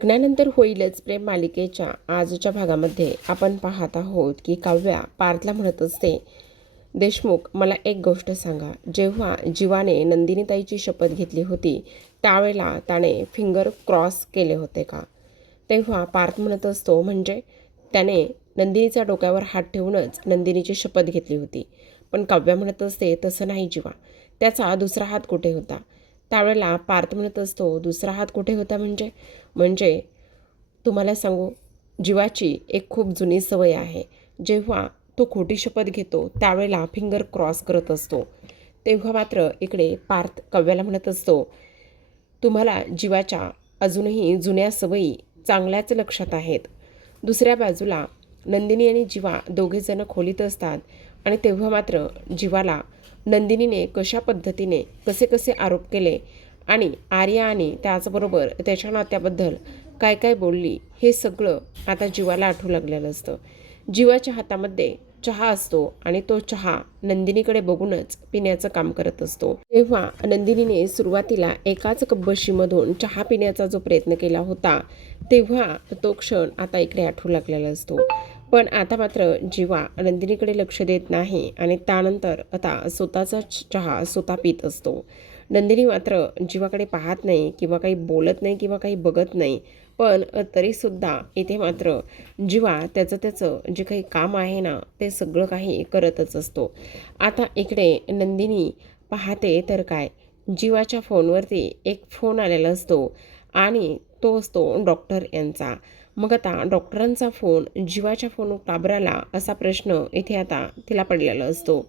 लग्नानंतर होईलच प्रेम मालिकेच्या आजच्या भागामध्ये आपण पाहत आहोत की काव्या पार्थला म्हणत असते, देशमुख मला एक गोष्ट सांगा, जेव्हा जीवाने नंदिनीताईची शपथ घेतली होती त्यावेळेला त्याने फिंगर क्रॉस केले होते का? तेव्हा पार्थ म्हणत असतो, म्हणजे त्याने नंदिनीच्या डोक्यावर हात ठेवूनच नंदिनीची शपथ घेतली होती. पण काव्या म्हणत असते, तसं नाही जीवा, त्याचा दुसरा हात कुठे होता? त्यावेळेला पार्थ म्हणत असतो, दुसरा हात कुठे होता म्हणजे म्हणजे तुम्हाला सांगू, जीवाची एक खूप जुनी सवय आहे. जेव्हा तो खोटी शपथ घेतो त्यावेळेला फिंगर क्रॉस करत असतो. तेव्हा मात्र इकडे पार्थ काव्याला म्हणत असतो, तुम्हाला जीवाच्या अजूनही जुन्या सवयी चांगल्याच लक्षात आहेत. दुसऱ्या बाजूला नंदिनी आणि जीवा दोघेजण खोलीत असतात आणि तेव्हा मात्र जीवाला नंदिनीने कशा पद्धतीने कसे कसे आरोप केले आणि आर्या आणि त्याचबरोबर त्याच्या नात्याबद्दल काय काय बोलली हे सगळं आता जीवाला आठवू लागलेलं असतं. जीवाच्या हातामध्ये चहा असतो आणि तो चहा नंदिनीकडे बघूनच पिण्याचं काम करत असतो. तेव्हा नंदिनीने सुरुवातीला एकाच कब्बशीमधून चहा पिण्याचा जो प्रयत्न केला होता तेव्हा तो क्षण आता इकडे आठवू लागलेला असतो. पण आता मात्र जीवा नंदिनीकडे लक्ष देत नाही आणि त्यानंतर आता स्वतःचा चहा स्वतः पित असतो. नंदिनी मात्र जीवाकडे पाहत नाही किंवा काही बोलत नाही किंवा काही बघत नाही. पण तरीसुद्धा इथे मात्र जीवा त्याचं जे काही काम आहे ना ते सगळं काही करतच असतो. आता इकडे नंदिनी पाहते तर काय, जीवाच्या फोनवरती एक फोन आलेला असतो आणि तो असतो डॉक्टर यांचा. मग आता डॉक्टरांचा फोन जीवाच्या फोन काबराला असा प्रश्न इथे आता तिला पडलेला असतो.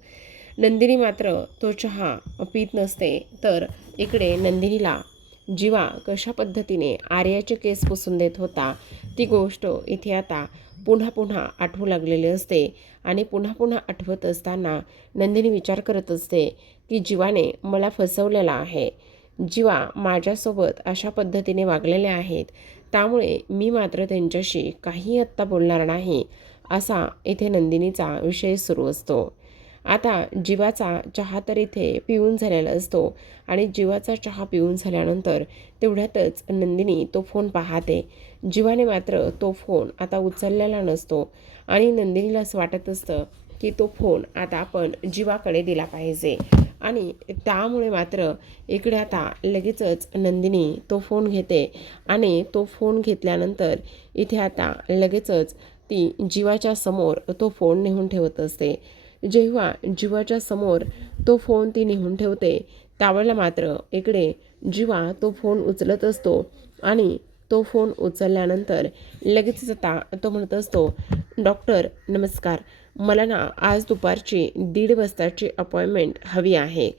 नंदिनी मात्र तो चहा पित नसते. तर इकडे नंदिनीला जीवा कशा पद्धतीने आर्याचे केस पुसून देत होता ती गोष्ट इथे आता पुन्हा पुन्हा आठवू लागलेली असते. आणि पुन्हा पुन्हा आठवत असताना नंदिनी विचार करत असते की जीवाने मला फसवलेला आहे. जीवा माझ्यासोबत अशा पद्धतीने वागलेले आहेत, त्यामुळे मी मात्र त्यांच्याशी काही आत्ता बोलणार नाही, असा इथे नंदिनीचा विषय सुरू असतो. आता जीवाचा चहा तर इथे पिऊन झालेला असतो आणि जीवाचा चहा पिऊन झाल्यानंतर तेवढ्यातच नंदिनी तो फोन पाहते. जीवाने मात्र तो फोन आता उचललेला नसतो आणि नंदिनीला असं वाटत असतं की तो फोन आता आपण जीवाकडे दिला पाहिजे. आणि त्यामुळे मात्र इकडे आता लगेचच नंदिनी तो फोन घेते आणि तो फोन घेतल्यानंतर इथे आता लगेचच ती जीवाच्या समोर तो फोन नेऊन ठेवत असते. जेव्हा जीवाच्या समोर तो फोन ती नेऊन ठेवते त्यावेळेला मात्र इकडे जीवा तो फोन उचलत असतो आणि तो फोन उचलल्यानंतर लगेचच आता तो म्हणत असतो, डॉक्टर नमस्कार, मला ना आज दुपारची 1:30 वाजताची अपॉइंटमेंट हवी आहे.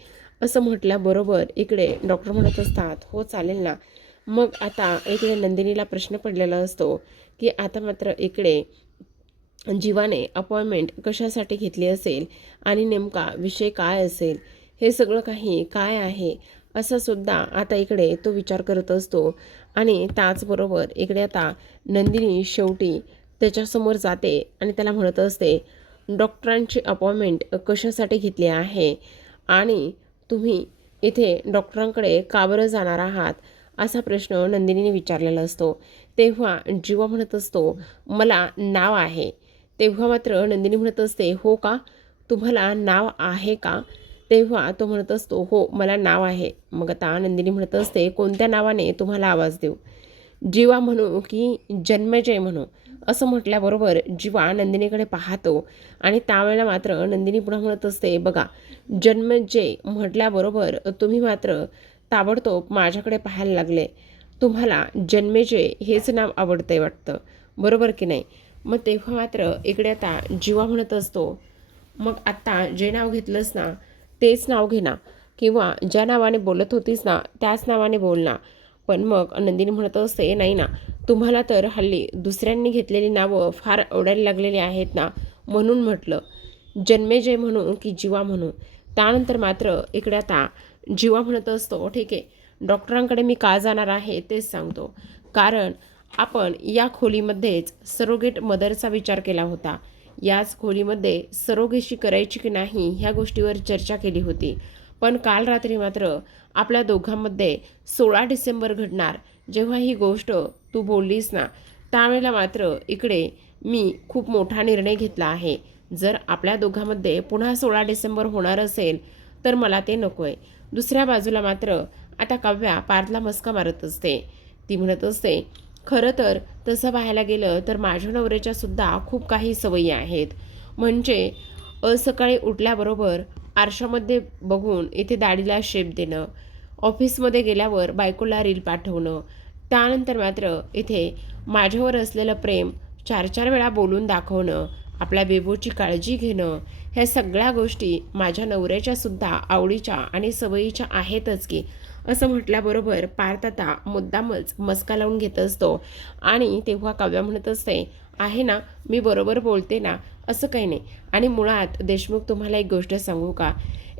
असं म्हटल्याबरोबर इकडे डॉक्टर म्हणत असतात, हो चालेल ना. मग आता इकडे नंदिनीला प्रश्न पडलेला असतो की आता मात्र इकडे जीवाने अपॉइंटमेंट कशासाठी घेतली असेल आणि नेमका विषय काय असेल, हे सगळं काही काय आहे असं सुद्धा आता इकडे तो विचार करत असतो. आणि त्याचबरोबर इकडे आता नंदिनी शेवटी त्याच्यासमोर जाते आणि त्याला म्हणत असते, डॉक्टरांची अपॉइंटमेंट कशासाठी घेतली आहे आणि तुम्ही इथे डॉक्टरांकडे का बरं जाणार आहात, असा प्रश्न नंदिनीने विचारलेला असतो. तेव्हा जीवा म्हणत असतो, मला नाव आहे. तेव्हा मात्र नंदिनी म्हणत असते, हो का, तुम्हाला नाव आहे का? तेव्हा तो म्हणत असतो, हो मला नाव आहे. मग आता नंदिनी म्हणत असते, कोणत्या नावाने तुम्हाला आवाज देऊ, जीवा म्हणू की जन्मजय म्हणू? असं म्हटल्याबरोबर जीवा नंदिनीकडे पाहतो आणि त्यावेळेला मात्र नंदिनी पुन्हा म्हणत असते, बघा जन्मजय म्हटल्याबरोबर तुम्ही मात्र ताबडतोब माझ्याकडे पाहायला लागले. तुम्हाला जन्मेजय हेच नाव आवडतंय वाटतं, बरोबर की नाही? मग तेव्हा मात्र इकडे आता जीवा म्हणत असतो, मग आत्ता जे नाव घेतलंस ना तेच नाव घे ना, किंवा ज्या नावाने बोलत होतीस ना त्याच नावाने बोल ना. पण मग नंदिनी म्हणत असते, नाही ना, तुम्हाला तर हल्ली दुसऱ्यांनी घेतलेली नावं फार आवडायला लागलेली आहेत ना, म्हणून म्हटलं जन्मेजय म्हणू की जीवा म्हणू. त्यानंतर मात्र इकडे आता जीवा म्हणत असतो, ठीक आहे, डॉक्टरांकडे मी का जाणार आहे तेच सांगतो. कारण आपण या खोलीमध्येच सरोगेट मदरचा विचार केला होता. याच खोलीमध्ये सरोगेशी करायची की नाही ह्या गोष्टीवर चर्चा केली होती. पण काल रात्री मात्र आपल्या दोघांमध्ये 16 डिसेंबर घडणार, जेव्हा ही गोष्ट तू बोललीस ना, त्यावेळेला मात्र इकडे मी खूप मोठा निर्णय घेतला आहे. जर आपल्या दोघांमध्ये पुन्हा 16 डिसेंबर होणार असेल तर मला ते नको आहे. दुसऱ्या बाजूला मात्र आता काव्या पार्थला मस्का मारत असते. ती म्हणत असते, खरं तर तसं पाहायला गेलं तर माझ्या नवऱ्याच्या सुद्धा खूप काही सवयी आहेत. म्हणजे सकाळी उठल्याबरोबर आरशामध्ये बघून इथे दाढीला शेप देणं, ऑफिसमध्ये गेल्यावर बायकोला रील पाठवणं, त्यानंतर मात्र इथे माझ्यावर असलेलं प्रेम 4-4 वेळा बोलून दाखवणं, आपल्या बेबूची काळजी घेणं, ह्या सगळ्या गोष्टी माझ्या नवऱ्याच्या सुद्धा आवडीच्या आणि सवयीच्या आहेतच की. असं म्हटल्याबरोबर पार्थ आता मुद्दामच मस्का लावून घेत असतो आणि तेव्हा काव्या म्हणत असते, आहे ना, मी बरोबर बोलते ना, असं काही नाही. आणि मुळात देशमुख तुम्हाला एक गोष्ट सांगू का,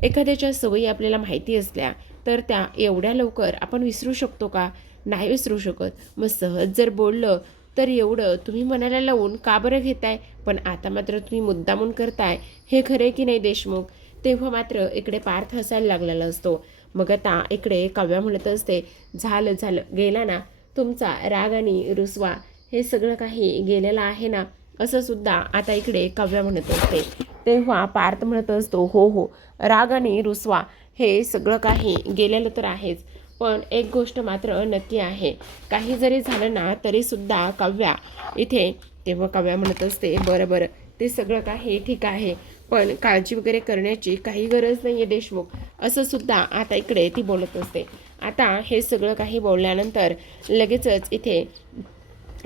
एखाद्याच्या सवयी आपल्याला माहिती असल्या तर त्या एवढ्या लवकर आपण विसरू शकतो का? नाही विसरू शकत. मग सहज जर बोललं तर एवढं तुम्ही मनाला लावून का बरं घेताय? पण आता मात्र तुम्ही मुद्दामून करताय, हे खरे की नाही देशमुख? तेव्हा मात्र इकडे पार्थ हसायला लागलेला असतो. मग आता इकडे काव्या म्हणत असते, झालं झालं, गेला ना तुमचा राग आणि रुसवा, हे सगळं काही गेलेलं आहे ना, असं सुद्धा आता इकडे काव्या म्हणत असते. तेव्हा पार्थ म्हणत असतो, हो हो, राग आणि रुसवा हे सगळं काही गेलेलं तर आहेच, पण एक गोष्ट मात्र नक्की आहे, काही जरी झालं ना तरीसुद्धा काव्या इथे. तेव्हा काव्या म्हणत असते, बरं बरं, ते सगळं काही ठीक आहे, पण काळजी वगैरे करण्याची काही गरज नाही आहे देशमुख, असं सुद्धा आता इकडे ती बोलत असते. आता हे सगळं काही बोलल्यानंतर लगेचच इथे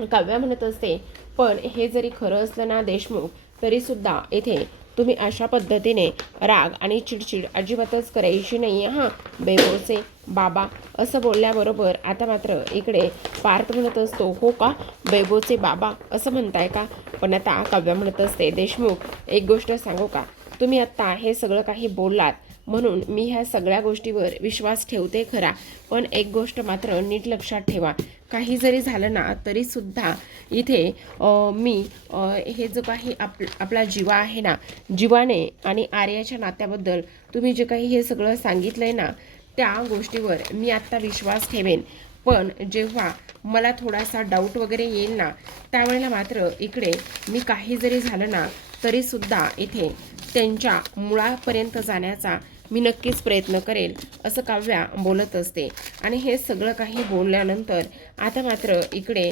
काव्या म्हणत असते, पण हे जरी खरं असलं ना देशमुख, तरीसुद्धा इथे तुम्ही अशा पद्धतीने राग आणि चिडचिड अजिबातच करायची नाही आहे हां बेबोचे बाबा, असं बोलल्याबरोबर आता मात्र इकडे पार्थ म्हणत असतो, हो का, बेबोचे बाबा असं म्हणताय का? पण आता काव्या म्हणत असते, देशमुख एक गोष्ट सांगू का, तुम्ही आत्ता हे सगळं काही बोललात म्हणून मी ह्या सगळ्या गोष्टीवर विश्वास ठेवते खरा, पण एक गोष्ट मात्र नीट लक्षात ठेवा, काही जरी झालं ना तरीसुद्धा इथे मी हे जो काही आपला जीवा आहे ना, जीवाने आणि आर्याच्या नात्याबद्दल तुम्ही जे काही हे सगळं सांगितलं आहे ना, त्या गोष्टीवर मी आत्ता विश्वास ठेवेन. पण जेव्हा मला थोडासा डाऊट वगैरे येईल ना, त्यावेळेला मात्र इकडे मी काही जरी झालं ना तरीसुद्धा इथे त्यांच्या मुळापर्यंत जाण्याचा मी नक्कीच प्रयत्न करेल, असं काव्या बोलत असते. आणि हे सगळं काही बोलल्यानंतर आता मात्र इकडे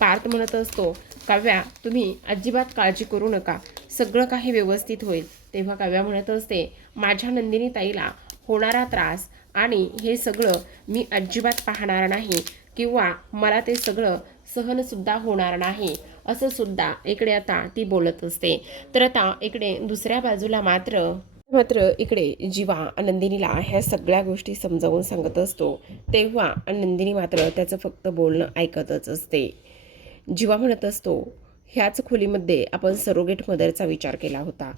पार्थ म्हणत असतो, काव्या तुम्ही अजिबात काळजी करू नका, सगळं काही व्यवस्थित होईल. तेव्हा काव्या म्हणत असते, माझ्या नंदिनी ताईला होणारा त्रास आणि हे सगळं मी अजिबात पाहणार नाही किंवा मला ते सगळं सहनसुद्धा होणार नाही, असं सुद्धा इकडे आता ती बोलत असते. तर आता इकडे दुसऱ्या बाजूला मात्र इकडे जीवा नंदिनीला ह्या सगळ्या गोष्टी समजावून सांगत असतो. तेव्हा नंदिनी मात्र त्याचं फक्त बोलणं ऐकतच असते. जीवा म्हणत असतो, ह्याच खोलीमध्ये आपण सरोगेट मदरचा विचार केला होता,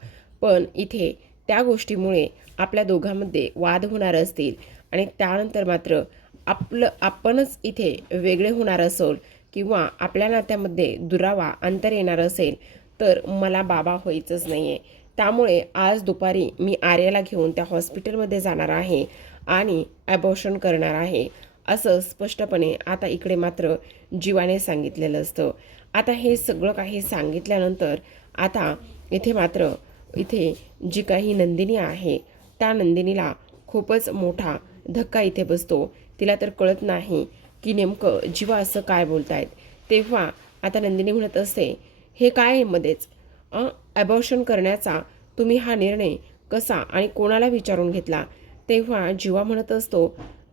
पण इथे त्या गोष्टीमुळे आपल्या दोघांमध्ये वाद होणार असतील आणि त्यानंतर मात्र आपणच इथे वेगळे होणार असेल किंवा आपल्या नात्यामध्ये दुरावा अंतर येणार असेल तर मला बाबा व्हायचंच नाही आहे. त्यामुळे आज दुपारी मी आर्याला घेऊन त्या हॉस्पिटलमध्ये जाणार आहे आणि ॲबॉर्शन करणार आहे, असं स्पष्टपणे आता इकडे मात्र जीवाने सांगितलेलं असतं. आता हे सगळं काही सांगितल्यानंतर आता इथे जी काही नंदिनी आहे त्या नंदिनीला खूपच मोठा धक्का इथे बसतो. तिला तर कळत नाही की नेमकं जीवा असं काय बोलतायत. तेव्हा आता नंदिनी म्हणत असते, हे काय आहे मध्येच, ॲबॉर्शन करण्याचा तुम्ही हा निर्णय कसा आणि कोणाला विचारून घेतला? तेव्हा जीवा म्हणत असतो,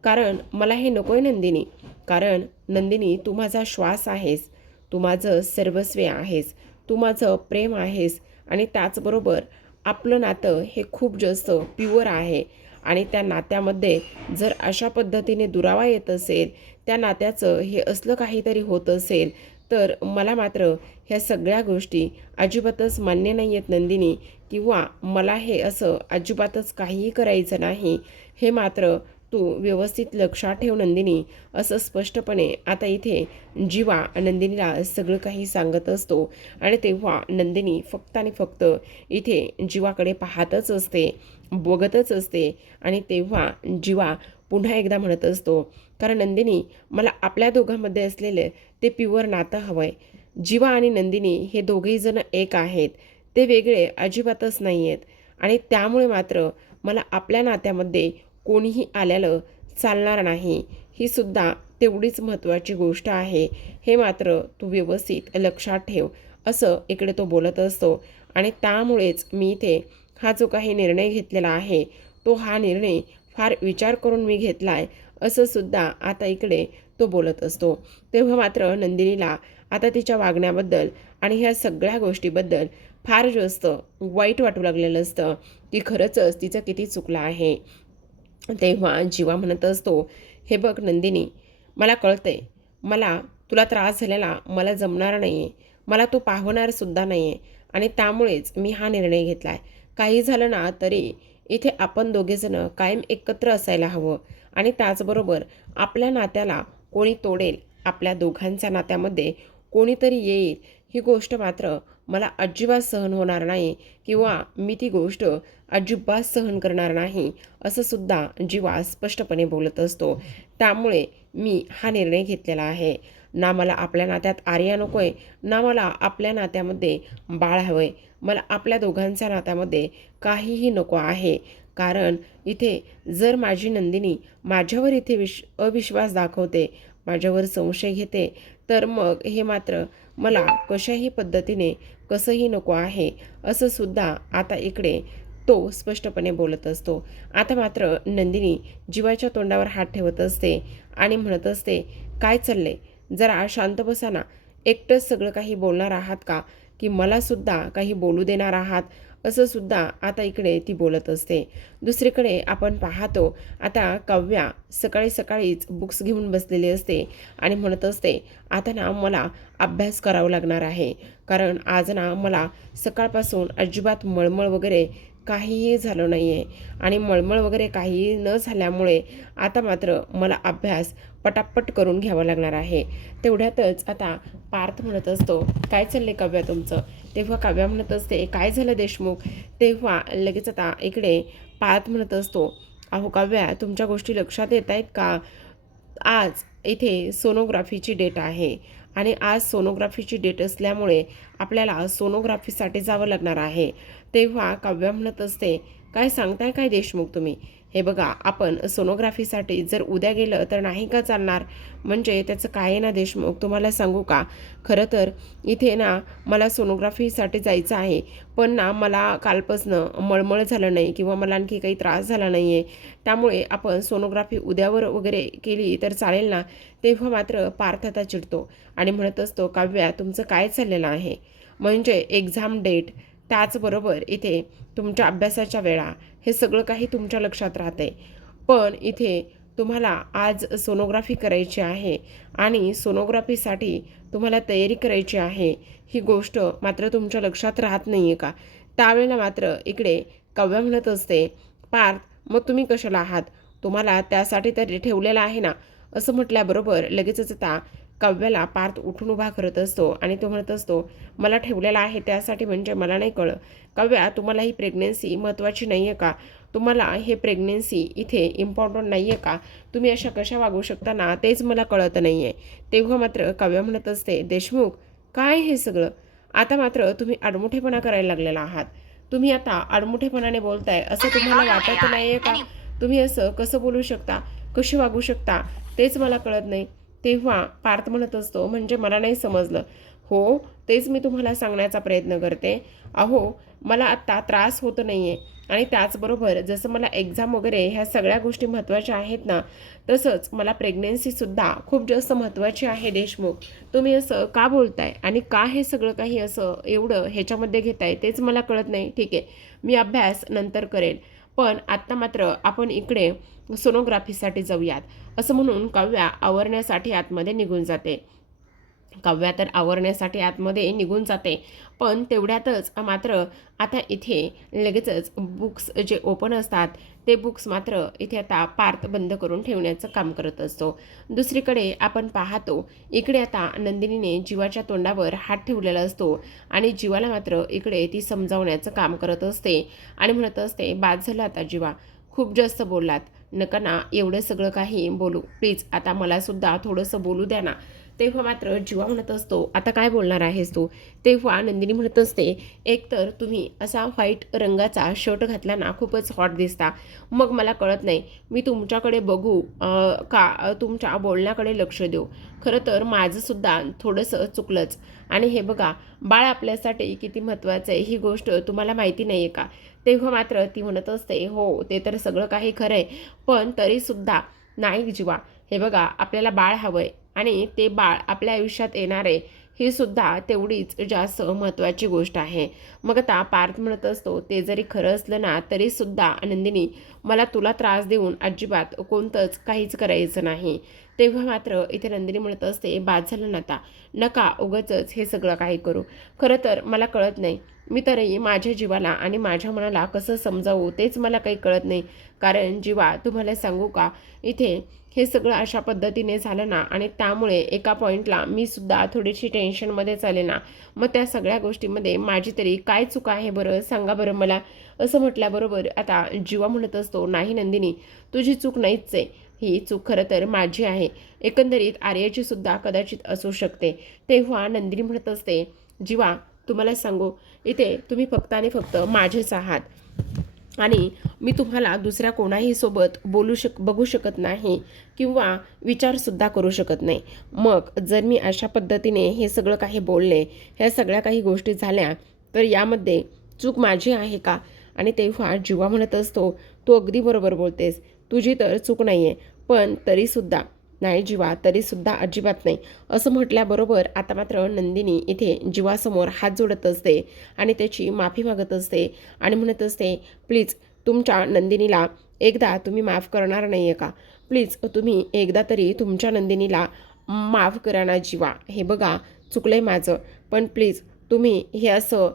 कारण मला हे नको आहे नंदिनी, कारण नंदिनी तू माझा श्वास आहेस, तू माझं सर्वस्व आहेस, तू माझं प्रेम आहेस आणि त्याचबरोबर आपलं नातं हे खूप जास्त प्युअर आहे आणि त्या नात्यामध्ये जर अशा पद्धतीने दुरावा येत असेल, त्या नात्याचं हे असलं काहीतरी होत असेल तर मला मात्र ह्या सगळ्या गोष्टी अजिबातच मान्य नाही आहेत नंदिनी, किंवा मला हे असं अजिबातच काहीही करायचं नाही, हे मात्र तू व्यवस्थित लक्षात ठेव नंदिनी, असं स्पष्टपणे आता इथे जीवा नंदिनीला सगळं काही सांगत असतो. आणि तेव्हा नंदिनी फक्त आणि फक्त इथे जीवाकडे पाहतच असते, बघतच असते. आणि तेव्हा जीवा पुन्हा एकदा म्हणत असतो, कारण नंदिनी, मला आपल्या दोघांमध्ये असलेलं ते प्युअर नातं हवं आहे. जीवा आणि नंदिनी हे दोघेही जण एक आहेत, ते वेगळे अजिबातच नाही आहेत. आणि त्यामुळे मात्र मला आपल्या नात्यामध्ये कोणीही आलेलं चालणार नाही. ही सुद्धा तेवढीच महत्त्वाची गोष्ट आहे, हे मात्र तू व्यवस्थित लक्षात ठेव, असं इकडे तो बोलत असतो. आणि त्यामुळेच मी इथे हा जो काही निर्णय घेतलेला आहे, तो हा निर्णय फार विचार करून मी घेतला आहे, असं सुद्धा आता इकडे तो बोलत असतो. तेव्हा मात्र नंदिनीला आता तिच्या वागण्याबद्दल आणि ह्या सगळ्या गोष्टीबद्दल फार जास्त वाईट वाटू लागलेलं असतं की खरंच तिचं किती चुकलं आहे. तेव्हा जीवा म्हणत असतो, हे बघ नंदिनी, मला कळतंय, मला तुला त्रास झालेला मला जमणार नाही आहे, मला तू पाहणारसुद्धा नाही आहे. आणि त्यामुळेच मी हा निर्णय घेतला आहे. काही झालं ना तरी इथे आपण दोघेजणं कायम एकत्र असायला हवं. आणि त्याचबरोबर आपल्या नात्याला कोणी तोडेल, आपल्या दोघांच्या नात्यामध्ये कोणीतरी येईल, ही गोष्ट मात्र मला अजिबात सहन होणार नाही, किंवा मी ती गोष्ट अजिबात सहन करणार नाही, असं सुद्धा जीवा स्पष्टपणे बोलत असतो. त्यामुळे मी हा निर्णय घेतलेला आहे. ना मला आपल्या नात्यात आर्या नको आहे, ना मला आपल्या नात्यामध्ये बाळ हवं आहे. मला आपल्या दोघांच्या नात्यामध्ये काहीही नको आहे. कारण इथे जर माझी नंदिनी माझ्यावर इथे अविश्वास दाखवते, माझ्यावर संशय घेते, तर मग हे मात्र मला कशाही पद्धतीने कसंही नको आहे, असं सुद्धा आता इकडे तो स्पष्टपणे बोलत असतो. आता मात्र नंदिनी जीवाच्या तोंडावर हात ठेवत असते आणि म्हणत असते, काय चाललंय, जरा शांत बसा ना. एकटंच सगळं काही बोलणार आहात का, की मलासुद्धा काही बोलू देणार आहात, असं सुद्धा आता इकडे ती बोलत असते. दुसरीकडे आपण पाहतो, आता काव्या सकाळी सकाळीच बुक्स घेऊन बसलेली असते आणि म्हणत असते, आता ना मला अभ्यास करावा लागणार आहे. कारण आज ना मला सकाळपासून अजिबात मळमळ वगैरे काहीही झालं नाही आहे. आणि मळमळ वगैरे काहीही न झाल्यामुळे आता मात्र मला अभ्यास पटापट करून घ्यावा लागणार आहे. तेवढ्यातच आता पार्थ म्हणत असतो, काय चाललंय काव्या तुमचं? तेव्हा काव्या म्हणत असते, काय झालं देशमुख? तेव्हा लगेच आता इकडे पार्थ म्हणत असतो, अहो काव्या, तुमच्या गोष्टी लक्षात येत आहेत का? आज इथे सोनोग्राफीची डेट आहे आणि आज सोनोग्राफीची डेट असल्यामुळे आपल्याला सोनोग्राफीसाठी जावं लागणार आहे. तेव्हा काव्या म्हणत असते, काय सांगताय काय देशमुख तुम्ही? हे बघा, आपण सोनोग्राफीसाठी जर उद्या गेलं तर नाही का चालणार? म्हणजे त्याचं काय आहे ना देशमुख, तुम्हाला सांगू का? खरं तर इथे ना मला सोनोग्राफीसाठी जायचं आहे, पण ना मला कालपासनं मळमळ झालं नाही किंवा मला आणखी काही त्रास झाला नाही आहे. त्यामुळे आपण सोनोग्राफी उद्यावर वगैरे केली तर चालेल ना? तेव्हा मात्र पार्थ आता चिडतो आणि म्हणत असतो, काव्या, तुमचं काय चाललेलं आहे? म्हणजे एक्झाम डेट, त्याचबरोबर इथे तुमच्या अभ्यासाच्या वेळा, हे सगळं काही तुमच्या लक्षात राहते. पण इथे तुम्हाला आज सोनोग्राफी करायची आहे आणि सोनोग्राफीसाठी तुम्हाला तयारी करायची आहे, ही गोष्ट मात्र तुमच्या लक्षात राहत नाही आहे का? त्यावेळेला मात्र इकडे काव्या म्हणत असते, पार्थ, मग तुम्ही कशाला आहात? तुम्हाला त्यासाठी तरी ठेवलेलं आहे ना. असं म्हटल्याबरोबर लगेचच आता काव्याला पार्थ उठून उभा करत असतो आणि तो म्हणत असतो, मला ठेवलेला आहे त्यासाठी म्हणजे मला नाही कळलं. काव्या, तुम्हाला ही प्रेग्नेन्सी महत्त्वाची नाही आहे का? तुम्हाला हे प्रेग्नेन्सी इथे इम्पॉर्टंट नाही आहे का? तुम्ही अशा कशा वागू शकता ना, तेच मला कळत नाही आहे. तेव्हा मात्र काव्या म्हणत असते, देशमुख, काय हे सगळं? आता मात्र तुम्ही आडमुठेपणा करायला लागलेला आहात. तुम्ही आता आडमुठेपणाने बोलताय असं तुम्हाला वाटत नाही आहे का? तुम्ही असं कसं बोलू शकता, कशी वागू शकता, तेच मला कळत नाही. तेव्हा पार्थ म्हणत असतो, म्हणजे मला नाही समजलं. हो, तेच मी तुम्हाला सांगण्याचा प्रयत्न करते. अहो, मला आत्ता त्रास होत नाही आहे आणि त्याचबरोबर जसं मला एक्झाम वगैरे ह्या सगळ्या गोष्टी महत्त्वाच्या आहेत ना, तसंच मला प्रेग्नेन्सीसुद्धा खूप जास्त महत्त्वाची आहे देशमुख. तुम्ही असं का बोलताय आणि का हे सगळं काही असं एवढं ह्याच्यामध्ये घेताय, तेच मला कळत नाही. ठीक आहे, मी अभ्यास नंतर करेल, पण आत्ता मात्र आपण इकडे सोनोग्राफीसाठी जाऊयात, असं म्हणून काव्या आवरण्यासाठी आतमध्ये निघून जाते. काव्या तर आवरण्यासाठी आतमध्ये निघून जाते, पण तेवढ्यातच मात्र आता इथे लगेचच बुक्स जे ओपन असतात ते बुक्स मात्र इथे आता पार्थ बंद करून ठेवण्याचं काम करत असतो. दुसरीकडे आपण पाहतो, इकडे आता नंदिनीने जीवाच्या तोंडावर हात ठेवलेला असतो आणि जीवाला मात्र इकडे ती समजावण्याचं काम करत असते आणि म्हणत असते, बाद झालं आता जीवा, खूप जास्त बोललात. नका ना एवढं सगळं काही बोलू, प्लीज आता मलासुद्धा थोडंसं बोलू द्या ना. तेव्हा मात्र जीवा म्हणत असतो, आता काय बोलणार आहेस तू? तेव्हा नंदिनी म्हणत असते, एकतर तुम्ही असा व्हाईट रंगाचा शर्ट घातला ना खूपच हॉट दिसता. मग मला कळत नाही मी तुमच्याकडे बघू का तुमच्या बोलण्याकडे लक्ष देऊ? खरं तर माझंसुद्धा थोडंसं चुकलंच. आणि हे बघा, बाळ आपल्यासाठी किती महत्त्वाचं आहे ही गोष्ट तुम्हाला माहिती नाही आहे का? तेव्हा मात्र ती म्हणत असते, हो ते तर सगळं काही खरं आहे, पण तरीसुद्धा नाही जीवा, हे बघा आपल्याला बाळ हवं आहे आणि ते बाळ आपल्या आयुष्यात येणार आहे ही सुद्धा तेवढीच जास्त महत्त्वाची गोष्ट आहे. मग आता पार्थ म्हणत असतो, ते जरी खरं असलं ना तरीसुद्धा नंदिनी, मला तुला त्रास देऊन अजिबात कोणतंच काहीच करायचं नाही. तेव्हा मात्र इथे नंदिनी म्हणत असते, बाद झालं ना आता, नका उगाचच हे सगळं काही करू. खरं तर मला कळत नाही मी तरी माझ्या जीवाला आणि माझ्या मनाला कसं समजावू तेच मला काही कळत नाही. कारण जीवा, तुम्हाला सांगू का, इथे हे सगळं अशा पद्धतीने झालं ना आणि त्यामुळे एका पॉईंटला मी सुद्धा थोडीशी टेन्शनमध्येच आले ना. मग त्या सगळ्या गोष्टीमध्ये माझी तरी काय चूक आहे बरं, सांगा बरं मला. असं म्हटल्याबरोबर आता जीवा म्हणत असतो, नाही नंदिनी, तुझी चूक नाहीच आहे, ही चूक खरं तर माझी आहे. एकंदरीत आर्याची सुद्धा कदाचित असू शकते. तेव्हा नंदिनी म्हणत असते, जीवा तुम्हाला सांगू, इथे तुम्ही फक्त आणि फक्त माझेच आहात आणि मी तुम्हाला दुसऱ्या कोणाही सोबत बघू शकत नाही किंवा विचारसुद्धा करू शकत नाही. मग जर मी अशा पद्धतीने हे सगळं काही बोलले, ह्या सगळ्या काही गोष्टी झाल्या, तर यामध्ये चूक माझी आहे का? आणि तेव्हा जीवा म्हणत असतो, तू अगदी बरोबर बोलतेस, तुझी तर चूक नाही आहे, पण तरीसुद्धा नाही जीवा, तरीसुद्धा अजिबात नाही. असं म्हटल्याबरोबर आता मात्र नंदिनी इथे जीवासमोर हात जोडत असते आणि त्याची माफी मागत असते आणि म्हणत असते, प्लीज तुमच्या नंदिनीला एकदा तुम्ही माफ करणार नाही आहे का? प्लीज तुम्ही एकदा तरी तुमच्या नंदिनीला माफ करा ना जीवा. हे बघा, चुकलं आहे माझं, पण प्लीज तुम्ही हे असं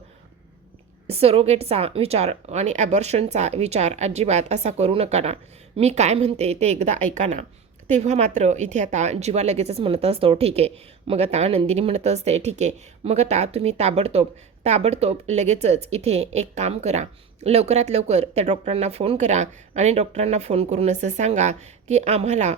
सरोगेटचा विचार आणि ॲबॉर्शनचा विचार अजिबात असा करू नका ना. मी काय म्हणते ते एकदा ऐका ना. तेव्हा मात्र इथे आता जीवा लगेचच म्हणत असतो, ठीक आहे. मग आता नंदिनी म्हणत असते, ठीक आहे, मग आता तुम्ही ताबडतोब लगेचच इथे एक काम करा, लवकरात लवकर त्या डॉक्टरांना फोन करा आणि डॉक्टरांना फोन करून असं सांगा की आम्हाला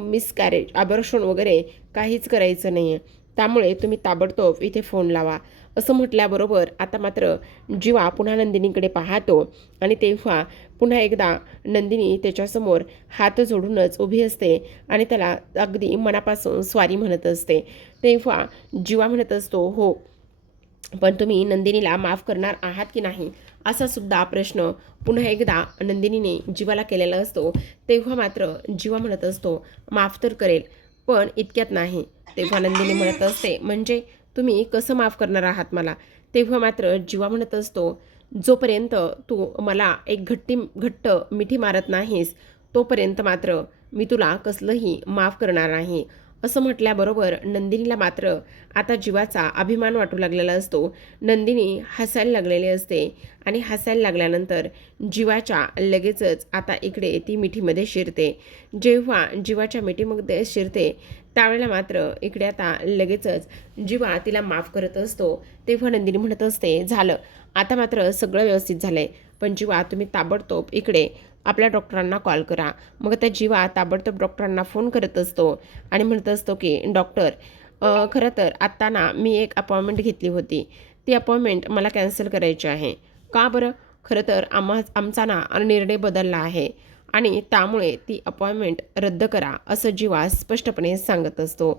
मिसकॅरेज ॲबॉर्शन वगैरे काहीच करायचं नाही आहे, त्यामुळे तुम्ही ताबडतोब इथे फोन लावा. असं म्हटल्याबरोबर आता मात्र जीवा पुन्हा नंदिनीकडे पाहतो आणि तेव्हा पुन्हा एकदा नंदिनी त्याच्यासमोर हात जोडूनच उभी असते आणि त्याला अगदी मनापासून स्वारी म्हणत असते. तेव्हा जीवा म्हणत असतो, हो, पण तुम्ही नंदिनीला माफ करणार आहात की नाही, असा सुद्धा प्रश्न पुन्हा एकदा नंदिनीने जीवाला केलेला असतो. तेव्हा मात्र जीवा म्हणत असतो, माफ तर करेल, पण इतक्यात नाही. तेव्हा नंदिनी म्हणत असते, म्हणजे तुम्ही कसं माफ करणार आहात मला? तेव्हा मात्र जीवा म्हणत असतो, जोपर्यंत तू मला एक घट्ट मिठी मारत नाहीस तोपर्यंत मात्र मी तुला कसलंही माफ करणार नाही. असं म्हटल्याबरोबर नंदिनीला मात्र आता जीवाचा अभिमान वाटू लागलेला असतो. नंदिनी हसायला लागलेली असते आणि हसायला लागल्यानंतर जीवाच्या लगेचच आता इकडे ती मिठीमध्ये शिरते. जेव्हा जीवाच्या मिठीमध्ये शिरते त्यावेळेला मात्र इकडे आता लगेचच जीवा तिला माफ करत असतो. तेव्हा नंदिनी म्हणत असते, झालं, आता मात्र सगळं व्यवस्थित झालं आहे, पण जीवा तुम्ही ताबडतोब इकडे आपल्या डॉक्टरांना कॉल करा. मग त्या जीवा ताबडतोब डॉक्टरांना फोन करत असतो आणि म्हणत असतो की डॉक्टर, खरं तर आत्ता ना मी एक अपॉइंटमेंट घेतली होती, ती अपॉइंटमेंट मला कॅन्सल करायची आहे. का बरं? खरं तर आमचा ना निर्णय बदलला आहे आणि त्यामुळे ती अपॉइंटमेंट रद्द करा, असं जीवा स्पष्टपणे सांगत असतो.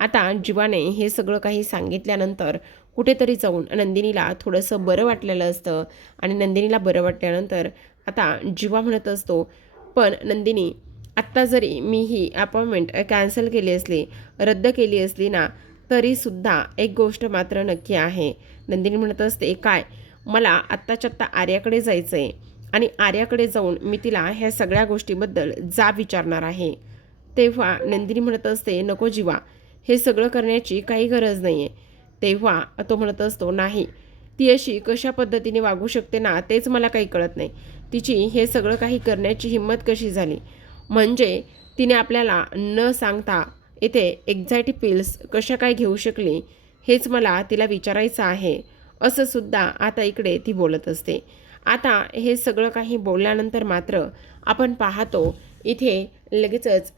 आता जीवाने हे सगळं काही सांगितल्यानंतर कुठेतरी जाऊन नंदिनीला थोडंसं बरं वाटलेलं असतं आणि नंदिनीला बरं वाटल्यानंतर आता जीवा म्हणत असतो, पण नंदिनी, आत्ता जरी मी ही अपॉइंटमेंट कॅन्सल केली असली, रद्द केली असली ना, तरीसुद्धा एक गोष्ट मात्र नक्की आहे. नंदिनी म्हणत असते, काय? मला आत्ताच्या आत्ता आर्याकडे जायचं आहे आणि आर्याकडे जाऊन मी तिला ह्या सगळ्या गोष्टीबद्दल विचारणार आहे. तेव्हा नंदिनी म्हणत असते, नको जीवा, हे सगळं करण्याची काही गरज नाही आहे. तेव्हा तो म्हणत असतो, नाही, ती अशी कशा पद्धतीने वागू शकते ना तेच मला काही कळत नाही. तिची हे सगळं काही करण्याची हिंमत कशी झाली? म्हणजे तिने आपल्याला न सांगता इथे एक्झायटी पिल्स कशा काय घेऊ शकली, हेच मला तिला विचारायचं आहे, असं सुद्धा आता इकडे ती बोलत असते. आता हे सगळं काही बोलल्यानंतर मात्र आपण पाहतो इथे लगेचच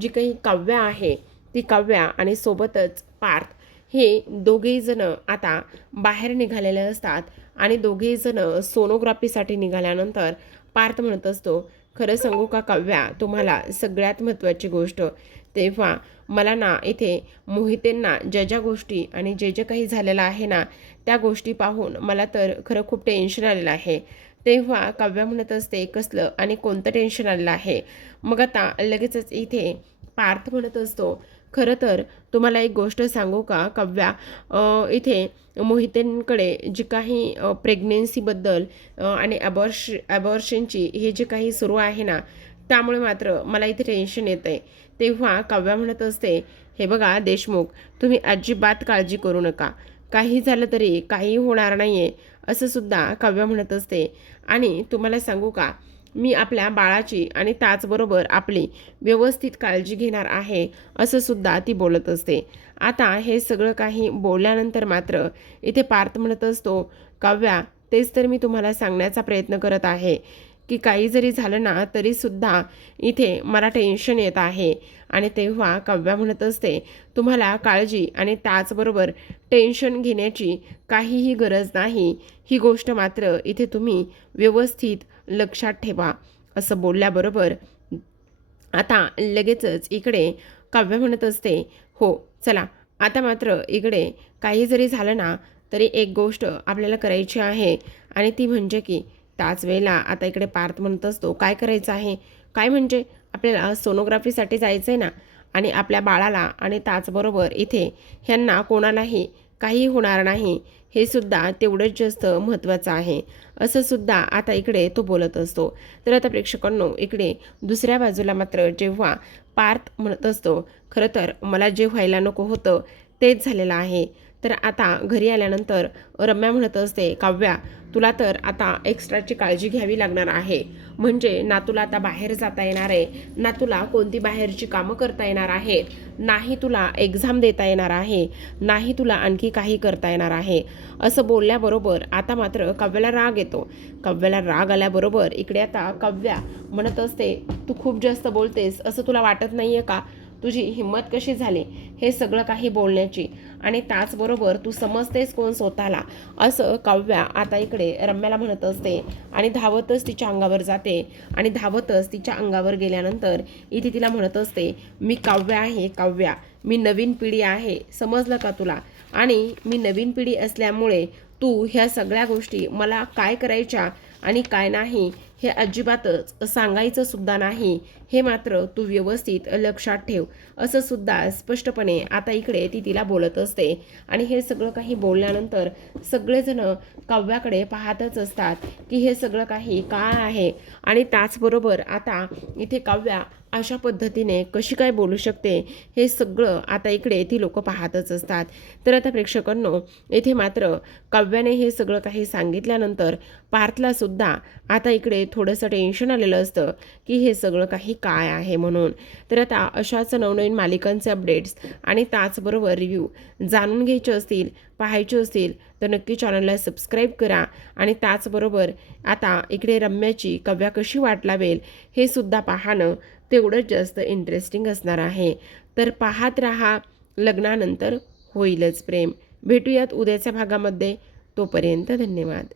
जी काही काव्या आहे ती काव्या आणि सोबतच पार्थ हे दोघेही जण आता बाहेर निघालेले असतात आणि दोघेही जण सोनोग्राफीसाठी निघाल्यानंतर पार्थ म्हणत असतो, खरं सांगू का काव्या, तुम्हाला सगळ्यात महत्त्वाची गोष्ट, तेव्हा मला ना इथे मोहितेंना ज्या गोष्टी आणि जे काही झालेलं आहे ना त्या गोष्टी पाहून मला तर खरं खूप टेन्शन आलेलं आहे. तेव्हा काव्या म्हणत असते, कसलं आणि कोणतं टेन्शन आलेलं आहे. मग आता लगेचच इथे पार्थ म्हणत असतो, खरं तर तुम्हाला एक गोष्ट सांगू का काव्या, इथे मोहितेंकडे जी काही प्रेग्नेन्सीबद्दल आणि ॲबॉर्शनची हे जे काही सुरू आहे ना त्यामुळे मात्र मला इथे टेन्शन येतं आहे. तेव्हा काव्या म्हणत असते, हे बघा देशमुख, तुम्ही अजिबात काळजी करू नका, काही झालं तरी काही होणार नाही आहे असं सुद्धा काव्या म्हणत असते. आणि तुम्हाला सांगू का, मी आपल्या बाळाची आणि त्याचबरोबर आपली व्यवस्थित काळजी घेणार आहे असं सुद्धा ती बोलत असते. आता हे सगळं काही बोलल्यानंतर मात्र इथे पार्थ म्हणत असतो, काव्या, तेच तर मी तुम्हाला सांगण्याचा प्रयत्न करत आहे की काही जरी झालं ना तरीसुद्धा इथे मला टेन्शन येत आहे. आणि तेव्हा काव्या म्हणत असते, तुम्हाला काळजी आणि त्याचबरोबर टेन्शन घेण्याची काहीही गरज नाही, ही गोष्ट मात्र इथे तुम्ही व्यवस्थित लक्षात ठेवा असं बोलल्याबरोबर आता लगेचच इकडे काव्य म्हणत असते, हो चला आता मात्र इकडे काही जरी झालं ना तरी एक गोष्ट आपल्याला करायची आहे आणि ती म्हणजे की त्याच वेळेला आता इकडे पार्थ म्हणत असतो, काय करायचं आहे, काय म्हणजे आपल्याला सोनोग्राफीसाठी जायचं आहे ना आणि आपल्या बाळाला आणि त्याचबरोबर इथे ह्यांना कोणालाही काही होणार नाही हे सुद्धा तेवढंच जास्त महत्त्वाचं आहे असं सुद्धा आता इकडे तो बोलत असतो. तर आता प्रेक्षकांनो इकडे दुसऱ्या बाजूला मात्र जेव्हा पार्थ म्हणत असतो, खरं तर मला जे व्हायला नको होतं तेच झालेलं आहे. तर आता घरी आल्यानंतर रम्या म्हणत असते, काव्या, तुला तर आता एक्स्ट्राची काळजी घ्यावी लागणार आहे. म्हणजे ना तुला आता बाहेर जाता येणार आहे, ना तुला कोणती बाहेरची कामं करता येणार आहेत, नाही तुला एक्झाम देता येणार आहे, नाही तुला आणखी काही करता येणार आहे असं बोलल्याबरोबर आता मात्र काव्याला राग येतो. काव्याला राग आल्याबरोबर इकडे आता काव्या म्हणत असते, तू खूप जास्त बोलतेस असं तुला वाटत नाही आहे का, तुझी हिंमत कशी झाली हे सगळं काही बोलण्याची, आणि त्याचबरोबर तू समजतेस कोण स्वतःला, असं काव्या आता इकडे रम्याला म्हणत असते. आणि धावतच तिच्या अंगावर जाते आणि धावतच तिच्या अंगावर गेल्यानंतर इथे तिला म्हणत असते, मी काव्या आहे काव्या, मी नवीन पिढी आहे, समजलं का तुला, आणि मी नवीन पिढी असल्यामुळे तू ह्या सगळ्या गोष्टी मला काय करायच्या आणि काय नाही हे अजिबातच सांगायचं सुद्धा नाही, हे मात्र तू व्यवस्थित लक्षात ठेव असं सुद्धा स्पष्टपणे आता इकडे ती तिला बोलत असते. आणि हे सगळं काही बोलल्यानंतर सगळेजण काव्याकडे पाहतच असतात की हे सगळं काही काय आहे आणि त्याचबरोबर आता इथे काव्या अशा पद्धतीने कशी काय बोलू शकते हे सगळं आता इकडे ती लोक पाहतच असतात. तर आता प्रेक्षकांनो इथे मात्र काव्याने हे सगळं काही सांगितल्यानंतर पार्थला सुद्धा आता इकडे थोडंसं टेन्शन आलेलं असतं की हे सगळं काही काय आहे म्हणून. तर आता अशाच नवनवीन मालिकांचे अपडेट्स आणि त्याचबरोबर रिव्ह्यू जाणून घ्यायचे असतील, पाहायचे असतील तर नक्की चॅनलला सबस्क्राईब करा. आणि त्याचबरोबर आता इकडे रम्याची काव्या कशी वाट लावेल हे सुद्धा पाहणं तेवढंच जास्त इंटरेस्टिंग असणार आहे. तर पाहत रहा लग्नानंतर होईलच प्रेम. भेटूयात उद्याच्या भागामध्ये. तोपर्यंत धन्यवाद.